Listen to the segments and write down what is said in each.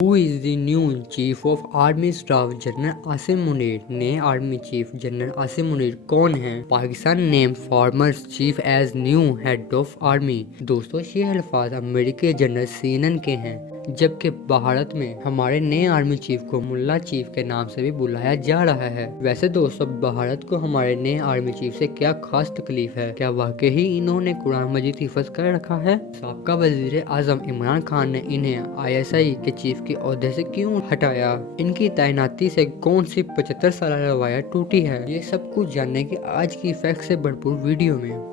Who is the new Chief of Army Staff? General Asim Munir. नए army chief general Asim Munir कौन हैं? Pakistan name former chief as new head of army. दोस्तों, ये अल्फाज अमेरिकी जनरल CNN के हैं, जबकि भारत में हमारे नए आर्मी चीफ को मुल्ला चीफ के नाम से भी बुलाया जा रहा है। वैसे दोस्तों, भारत को हमारे नए आर्मी चीफ से क्या खास तकलीफ है? क्या वाकई ही इन्होंने कुरान मजीद हिफज कर रखा है? साबका वजीर आजम इमरान खान ने इन्हें ISI के चीफ के ओहदे से क्यों हटाया? इनकी तैनाती से कौन सी 75 साल रवायत टूटी है? ये सब कुछ जानने की आज की फैक्ट से भरपूर वीडियो में।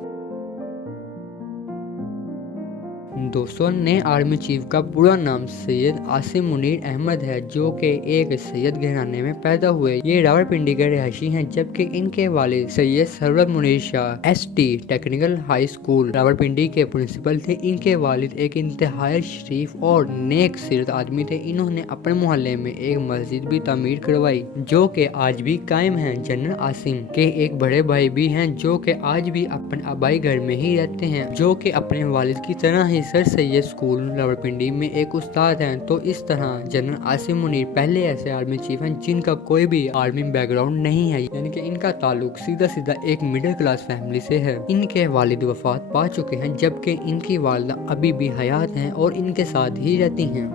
दोस्तों, नए आर्मी चीफ का पूरा नाम सैयद आसिम मुनीर अहमद है, जो कि एक सैयद घराने में पैदा हुए। ये रावलपिंडी के रहायशी हैं, जबकि इनके वालिद Syed Sarwar Munir Shah ST technical high school Rawalpindi के प्रिंसिपल थे। इनके वालिद एक इंतहाई शरीफ और नेक सीरत आदमी थे। इन्होंने अपने मोहल्ले में एक मस्जिद भी तामीर करवाई, जो कि आज भी कायम है। जनरल आसिम के एक बड़े भाई भी हैं, जो कि आज भी अपने आबाई घर में ही रहते हैं, जो कि अपने वालिद की तरह ही सर सैयद स्कूल रावलपिंडी में एक उस्ताद हैं। तो इस तरह जनरल आसिम मुनीर पहले ऐसे आर्मी चीफ हैं जिनका कोई भी आर्मी बैकग्राउंड नहीं है, यानी कि इनका ताल्लुक सीधा सीधा एक मिडिल क्लास फैमिली से है। इनके वालिद वफात पा चुके हैं, जबकि इनकी वालिदा अभी भी हयात हैं और इनके साथ ही रहती हैं।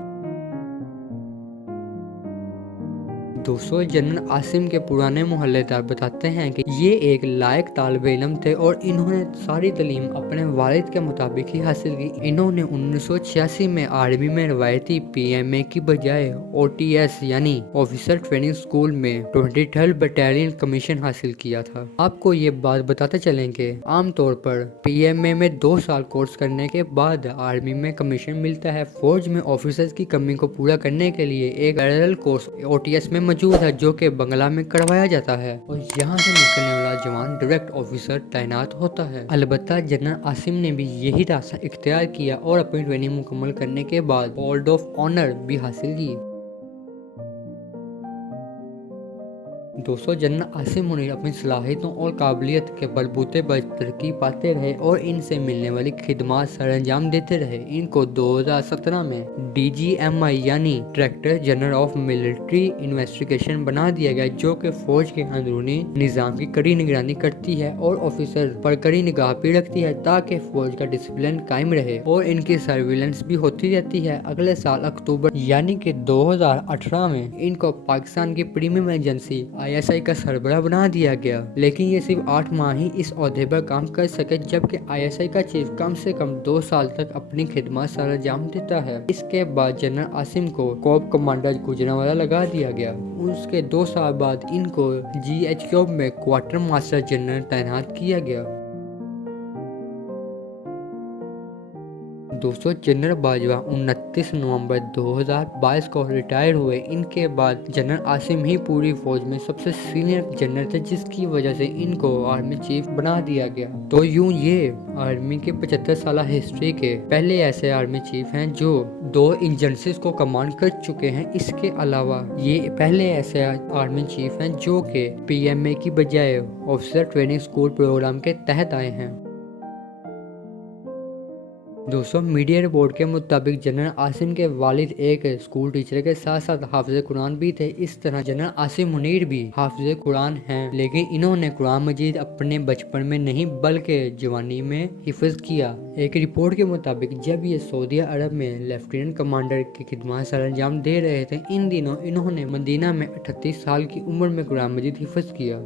दोस्तों, जनरल आसिम के पुराने मोहल्लेदार बताते हैं कि ये एक लायक तालिब इल्म थे और इन्होंने सारी तालीम अपने वालिद के मुताबिक ही हासिल की। इन्होंने 1986 में आर्मी में रवायती PMA की बजाय OTS यानी ऑफिसर ट्रेनिंग स्कूल में 23rd बटालियन कमीशन हासिल किया था। आपको ये बात बताते चलेंगे, आमतौर पर PMA में 2 साल कोर्स करने के बाद आर्मी में कमीशन मिलता है। फौज में ऑफिसर्स की कमी को पूरा करने के लिए एक पैरेलल कोर्स OTS में मौजूद है, जो कि बंगला में करवाया जाता है और यहाँ से निकलने वाला जवान डायरेक्ट ऑफिसर तैनात होता है। अलबत्ता जनरल आसिम ने भी यही रास्ता इख्तियार किया और अपनी ट्रेनिंग मुकम्मल करने के बाद ऑर्डर ऑफ ऑनर भी हासिल की। दोस्तों, जनरल आसिम मुनीर अपनी सलाहियतों और काबिलियत के बलबूते पर तरक्की पाते रहे और इनसे मिलने वाली खिदमात सर अंजाम देते रहे। इनको 2017 में DGMI यानी director general of military investigation बना दिया गया, जो कि फौज के अंदरूनी निज़ाम की कड़ी निगरानी करती है और ऑफिसर पर कड़ी निगाह भी रखती है, ताकि फौज का डिसिप्लिन कायम रहे और इनकी सर्विलेंस भी होती रहती है। अगले साल अक्टूबर यानी कि 2018 में इनको पाकिस्तान की प्रीमियम एजेंसी ISI का सरबराह बना दिया गया, लेकिन ये सिर्फ 8 माह ही इस ओहदे पर काम कर सके, जबकि ISI का चीफ कम से कम 2 साल तक अपनी खिदमत सर अंजाम देता है। इसके बाद जनरल आसिम को कोप कमांडर गुजरांवाला लगा दिया गया। उसके 2 साल बाद इनको GHQ में क्वार्टर मास्टर जनरल तैनात किया गया। दोस्तों, जनरल बाजवा 29 नवंबर 2022 को रिटायर हुए। इनके बाद जनरल आसिम ही पूरी फौज में सबसे सीनियर जनरल थे, जिसकी वजह से इनको आर्मी चीफ बना दिया गया। तो यूं ये आर्मी के 75 साल हिस्ट्री के पहले ऐसे आर्मी चीफ हैं जो 2 एजेंसीज को कमांड कर चुके हैं। इसके अलावा ये पहले ऐसे आर्मी चीफ हैं जो कि PMA की बजाय ऑफिसर ट्रेनिंग स्कूल प्रोग्राम के तहत आए हैं। दोस्तों, मीडिया रिपोर्ट के मुताबिक जनरल आसिम के वालिद एक स्कूल टीचर के साथ साथ हाफिज कुरान भी थे। इस तरह जनरल आसिम मुनीर भी हाफिज कुरान हैं, लेकिन इन्होंने कुरान मजीद अपने बचपन में नहीं बल्कि जवानी में हिफ्ज किया। एक रिपोर्ट के मुताबिक जब ये सऊदी अरब में लेफ्टिनेंट कमांडर की खिदमत सर अंजाम दे रहे थे, इन दिनों इन्होंने मदीना में 38 साल की उम्र में कुरान मजीद हिफ्ज किया।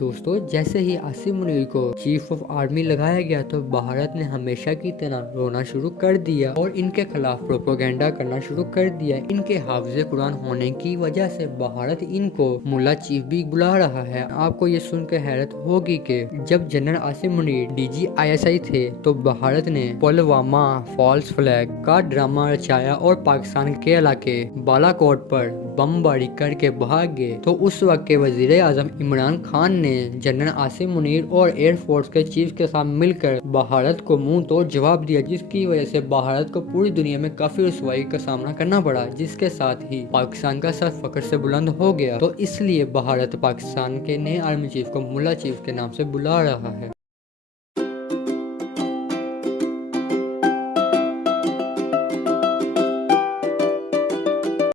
दोस्तों, जैसे ही आसिम मुनीर को चीफ ऑफ आर्मी लगाया गया, तो भारत ने हमेशा की तरह रोना शुरू कर दिया और इनके खिलाफ प्रोपेगेंडा करना शुरू कर दिया। इनके हाफिज कुरान होने की वजह से भारत इनको मुल्ला चीफ भी बुला रहा है। आपको ये सुनकर हैरत होगी कि जब जनरल आसिम मुनीर DGISI थे, तो भारत ने पुलवामा फॉल्स फ्लैग का ड्रामा रचाया और पाकिस्तान के इलाके बालाकोट पर बमबारी करके भाग गए। तो उस वक्त के वजीर आजम इमरान खान ने जनरल आसिम मुनीर और एयरफोर्स के चीफ के साथ मिलकर भारत को मुंह तोड़ जवाब दिया, जिसकी वजह से भारत को पूरी दुनिया में काफी रुसवाई का सामना करना पड़ा, जिसके साथ ही पाकिस्तान का सर फख्र से बुलंद हो गया। तो इसलिए भारत पाकिस्तान के नए आर्मी चीफ को मुल्ला चीफ के नाम से बुला रहा है।